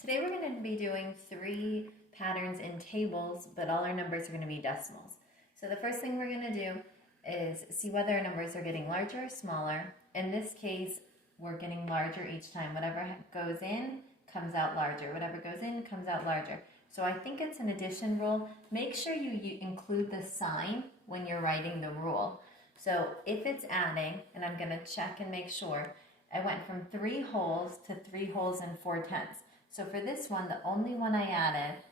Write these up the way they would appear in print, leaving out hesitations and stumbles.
Today we're going to be doing 3 patterns in tables, but all our numbers are going to be decimals. So the first thing we're going to do is see whether our numbers are getting larger or smaller. In this case, we're getting larger each time. Whatever goes in comes out larger. Whatever goes in comes out larger. So I think it's an addition rule. Make sure you include the sign when you're writing the rule. So if it's adding, and I'm going to check and make sure, I went from 3 wholes to 3 wholes and 4/10. So for this one, the only one I added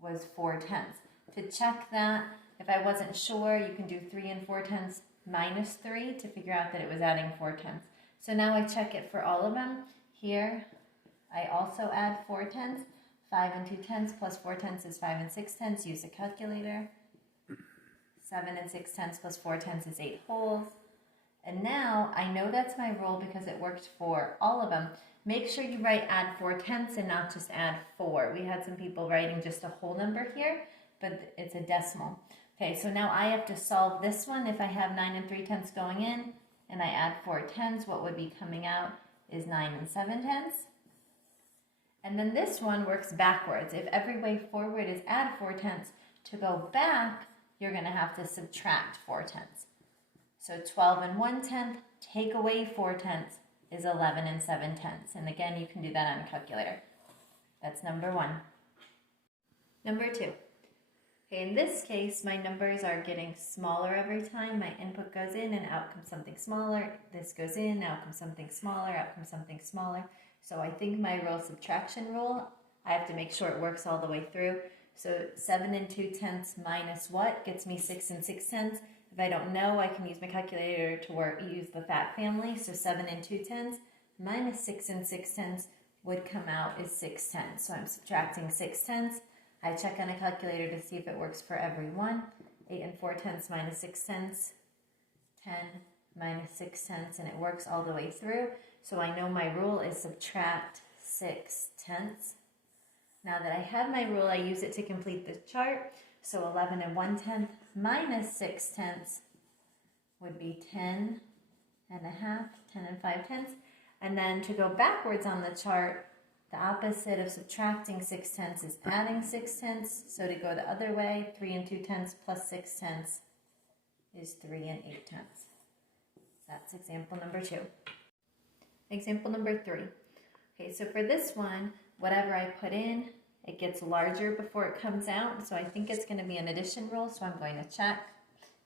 was 4/10. To check that, if I wasn't sure, you can do 3 and 4/10 minus 3 to figure out that it was adding 4/10. So now I check it for all of them. Here, I also add 4/10. 5 and 2/10 plus 4/10 is 5 and 6/10. Use a calculator. 7 and 6/10 plus 4/10 is 8 wholes. And now I know that's my rule because it worked for all of them. Make sure you write add 4/10 and not just add 4. We had some people writing just a whole number here, but it's a decimal. Okay, so now I have to solve this one. If I have 9 and 3/10 going in and I add 4/10, what would be coming out is 9 and 7/10. And then this one works backwards. If every way forward is add 4/10, to go back, you're going to have to subtract 4/10. So 12 and 1/10, take away 4/10 is 11 and 7/10. And again, you can do that on a calculator. That's number 1. Number 2. Okay, in this case, my numbers are getting smaller every time. My input goes in and out comes something smaller. This goes in, out comes something smaller, out comes something smaller. So I think my subtraction rule, I have to make sure it works all the way through. So 7 and 2/10 minus what gets me 6 and 6/10. If I don't know, I can use my calculator to use the fact family. So 7 and 2/10 minus 6 and 6/10 would come out as 6/10. So I'm subtracting 6/10. I check on a calculator to see if it works for every one. 8 and 4/10 minus 6/10, 10 minus 6/10, and it works all the way through. So I know my rule is subtract 6/10. Now that I have my rule, I use it to complete the chart. So 11 and 1/10 minus 6/10 would be 10 and a half, 10 and 5/10. And then to go backwards on the chart, the opposite of subtracting 6/10 is adding 6/10. So to go the other way, 3 and 2/10 plus 6/10 is 3 and 8/10. That's example number 2. Example number 3. Okay, so for this one, whatever I put in, it gets larger before it comes out. So I think it's going to be an addition rule. So I'm going to check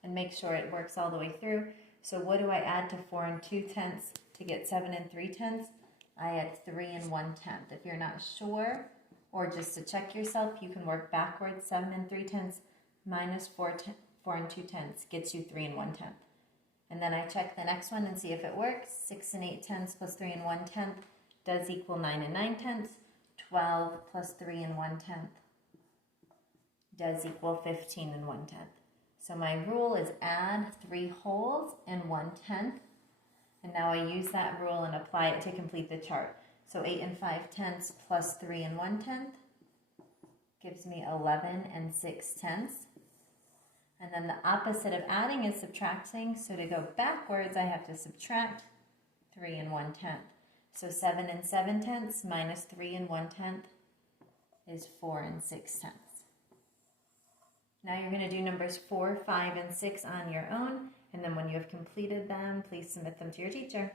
and make sure it works all the way through. So what do I add to 4 and 2/10 to get 7 and 3/10? I add 3 and 1/10. If you're not sure, or just to check yourself, you can work backwards. 7 and 3/10 minus 4 and 2/10 gets you 3 and 1/10. And then I check the next one and see if it works. 6 and 8/10 plus 3 and 1/10 does equal 9 and 9/10. 12 plus 3 and 1/10 does equal 15 and 1/10. So my rule is add 3 wholes and 1/10. And now I use that rule and apply it to complete the chart. So 8 and 5/10 plus 3 and 1/10 gives me 11 and 6/10. And then the opposite of adding is subtracting. So to go backwards, I have to subtract 3 and 1/10. So 7 and 7/10 minus 3 and 1/10 is 4 and 6/10. Now you're going to do numbers 4, 5, and 6 on your own. And then when you have completed them, please submit them to your teacher.